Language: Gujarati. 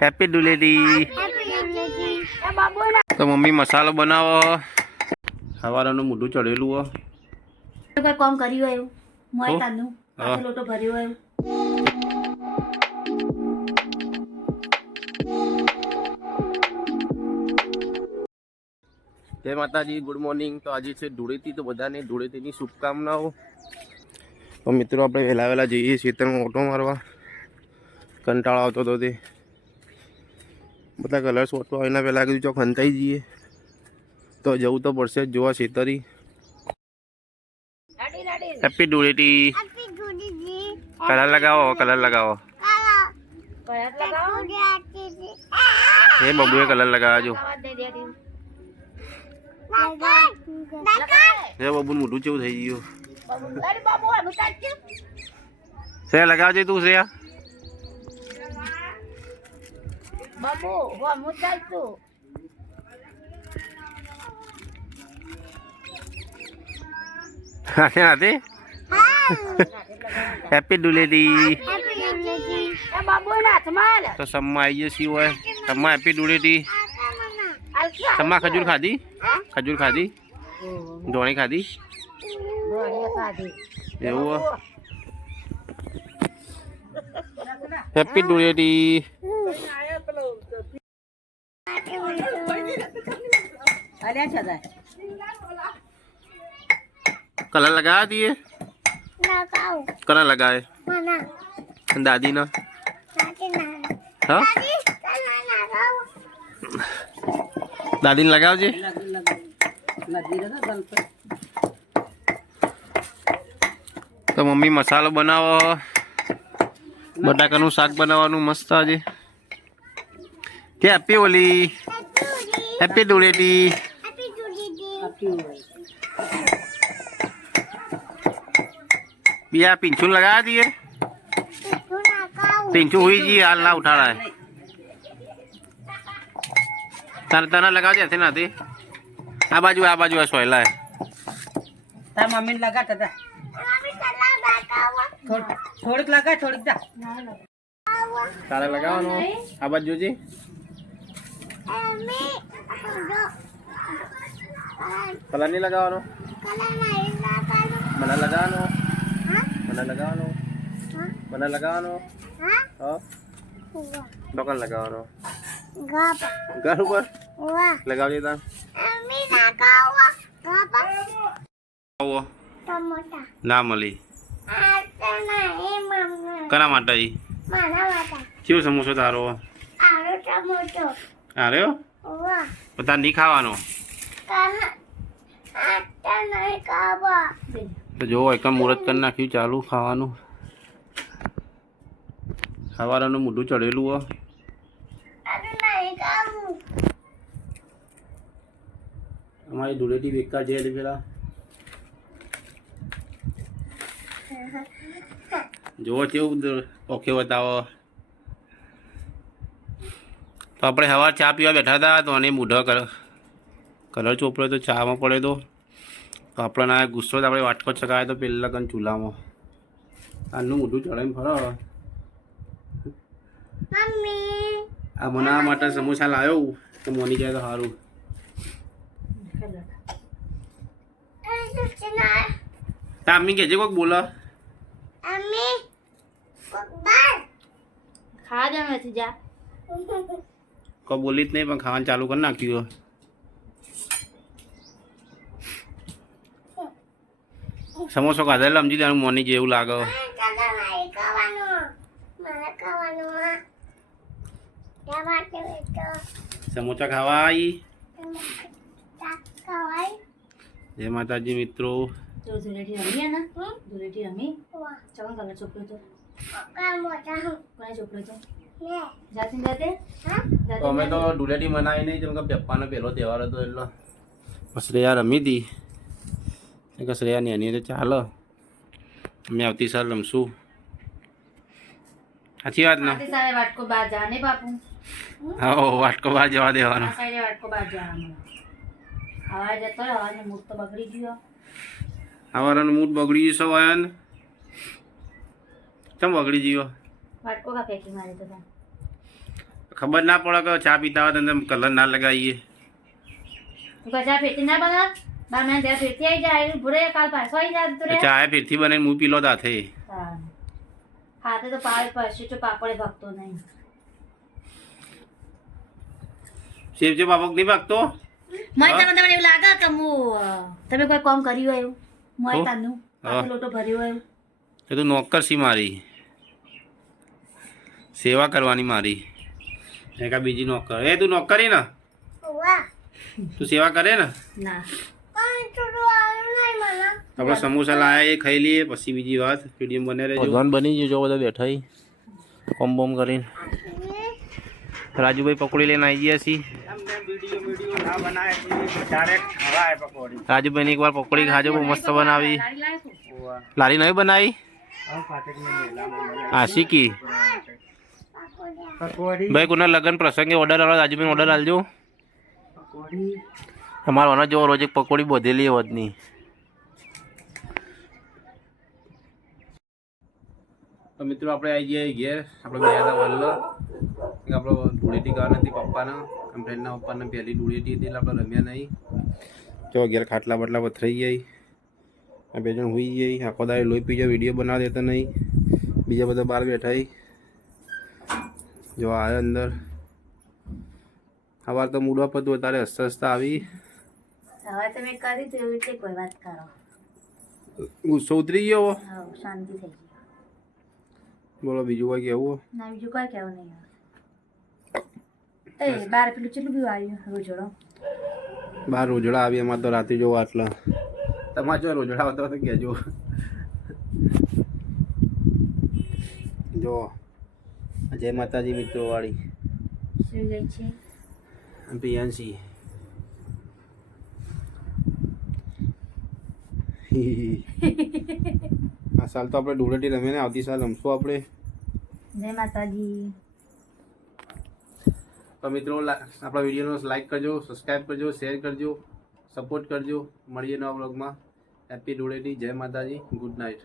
હેપી ધૂળેટી. તો મમ્મી મસાલો બનાવો. સવારનું મોઢું ચડેલું હો. કોઈ કામ કર્યું એવું મોય કાનું આખો લોટો ભર્યો એવું. જય માતાજી, ગુડ મોર્નિંગ. તો આજે છે ધૂળેટી, તો બધાને ધૂળેટીની શુભકામનાઓ. તો મિત્રો આપણે વહેલા વહેલા જઈએ ખેતરમાં ઓટો મારવા. કંટાળો આવતો હતો તે બધા કલર્સ ઓટો આવીને પહેલાં કીધું ચોક હંતાઈ જઈએ. તો જવું તો પડશે જ જોવા ખેતરી. હેપી ધૂળેટી. કલર લગાવો, કલર લગાવો. એ બબુએ કલર લગાવજો. એ બબુ મોઢું કેવું થઈ ગયું. શ્રેયા લગાવજે તું. શ્રેયા હાથે હેપી ધૂળેટી. તો सम्मा આવી જશે હોય. सम्मा હેપી ધૂળેટી. सम्मा ખજૂર ખાધી? ખજૂર ખાધી? ધોણી ખાધી? એવું હેપી ધૂળેટી. કલર લગાવા દીએ. કલર લગાવે દાદી ના. હા દાદી ને લગાવજે. તો મમ્મી મસાલો બનાવો. બટાકાનું શાક બનાવવાનું મસ્ત આજે. કે હેપી હોલી. હેપી ધૂળેટી. बिया पिंचू लगा दिए. पिंचू हुई जी हाल ना उठा रहा है. तना तना लगा जैसे ना थे. आ बाजू है सोयला है. तार मम्मी लगा था थोड़ीक लगा थोड़ीक जा तारा लगाओ. आ बाजू जी कलर नहीं लगाओ. mana लगाओ. mana लगाओ. mana लगाओ. हाँ दोकान लगाओ. घर ऊपर लगाओ जी. ના મળી. કના માટે કેવો સમોસો તારો? આર્યો તાર નહીં ખાવાનો. તો જો એકમ મુહૂર્ત કરી નાખ્યું ચાલુ ખાવાનું. સવારનું મોઢું ચડેલું હો. અમારી ધૂળેટી બેકાર છે પેલા. જોવો કેવું ઓકે બતાવો. તો આપણે સવાર ચા પીવા બેઠા હતા તો અને મૂઢો કલર ચોપડ્યો તો ચામાં પડે તો આપણને ગુસ્સો આપણે વાટકો ચગાવ્યો તો પેલા કન ચૂલામાં. આનું મોઢું ચડાવીને ફરો. આ બનાવવા માટે સમોસા લાવ્યો તો મોની જાય તો સારું. તા અમ્મી કહેજે કોક બોલો. ખા જા મેથી જા. કોઈ બોલી જ નહીં પણ ખાવાનું ચાલુ કરી નાખ્યું. સમોસો ખાધેલો સમજી દેવાનું મોની જેવું લાગે. સમોસા ખાવા આવી. જય માતાજી મિત્રો. ધૂળેટી રમી ને ધૂળેટી રમી ચાલો કલર ચોપડ્યો તો કોને ચોપડ્યો તો જાતે જાતે. અમે તો ધૂળેટી મનાવી નહીં જેમ કે પપ્પાનો પહેલો તહેવાર હતો એટલો શ્રેયા રમી હતી. કે શ્રેયાની એની તો ચાલો અમે આવતી સાલ રમશું. સાચી વાત ને? વાટકો બહાર જા ને બાપુ. હા વાટકો બહાર જવા દેવાનો. વાટકો બહાર જવાનો. અવાજ જતો અવાજ મૂડ તો બગડી ગયો. સવારનો મૂડ બગડી જશો વાયન. કેમ બગડી ગયો? વાટકો કા પેકી મારી તો ખબર ના પડે કે ચા પીતા હોય તો કલર ના લગાવીએ. તું કચા ફેરતી ના બના 12 મહિના ત્યાં ફેરતી આવી જાય ભૂરે કાલ પાછો આવી જાય તું રે ચા ફેરથી બને હું પીલો તાથે. હાથે તો પાડ પડશે તો પાપડે ભાગતો નહીં. શેવજો બાપક નહીં ભાગતો. મને તમને એવું લાગે કે હું તમે કોઈ કામ કર્યું હોય એવું મોય તાનું આટલો લોટો ભર્યો હોય એ તું નોકર છી મારી, સેવા કરવાની મારી. એકા બીજી નોકર. એ તું નોકરી ને તું સેવા કરે ને. ના આપણે સમોસા લાયા એ ખાઈ લઈએ પછી બીજી વાત વિડીયો બને રહેજો. ભગવાન બની ગયો જો બધા બેઠા કોમ બોમ કરીને. રાજુભાઈ પકોડી લઈને આવી ગયા છીએ. રાજુભાઈ એક વાર પકોડી ખાજો બહુ મસ્ત બનાવી. લારી નહીં બનાવી આશિકી ભાઈ કોના લગ્ન પ્રસંગે ઓર્ડર આવો રાજુભાઈ ઓર્ડર આલજો. અમારો આનો જો રોજ એક પકોડી બોધેલી વધની. તો મિત્રો આપણે આવી ગયા ઘેર. આપણે ગયા હતા વલ્લો આપણો ધૂળેટી કરવા નથી પપ્પાના ફ્રેન્ડના પપ્પાને પહેલી ધૂળેટી હતી એટલે આપણે રમ્યા નહીં. જો ઘેર ખાટલા બટલા પથરાઈ જાય. આ બે જણ હોઈ જાય આખો દાડે લોહી પી જાય વિડીયો બનાવવા દેતા નહીં. બીજા બધા બહાર બેઠા જો આવે અંદર. સવાર તો મૂડવા પડતું વધારે હસતા હસતા આવી. હવે તમે કરી તો એવી રીતે કોઈ વાત કરો. ગુસ્સો ઉતરી ગયો. હા શાંતિ થઈ ગઈ. બોલો બીજું કોઈ કેવું? ના બીજું કોઈ કહેવું નહીં. એ બાર પેલું ચેટલું બી આવ્યું રોજડો બહાર રોજડા આવી એમાં તો રાતે જોવા આટલા. તમારે જો રોજડા આવતા તો કહેજો. જો જય માતાજી મિત્રો વાળી સુઈ ગઈ છે પ્રિયાંશી. આ સાલ તો આપણે ધૂળેટી રમીએ ને આવતી સાલ રમશું આપણે. જય માતાજી. તો મિત્રો આપણા વિડીયોનો લાઈક કરજો, સબસ્ક્રાઈબ કરજો, શેર કરજો, સપોર્ટ કરજો. મળીએ નવા બ્લોગમાં. હેપી ધૂળેટી. જય માતાજી. Good night.